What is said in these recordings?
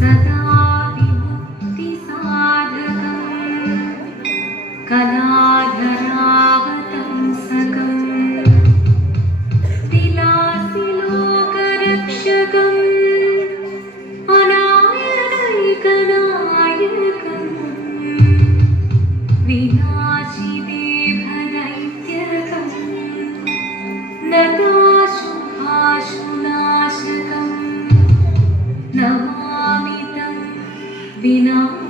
Mm-hmm. Vina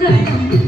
对。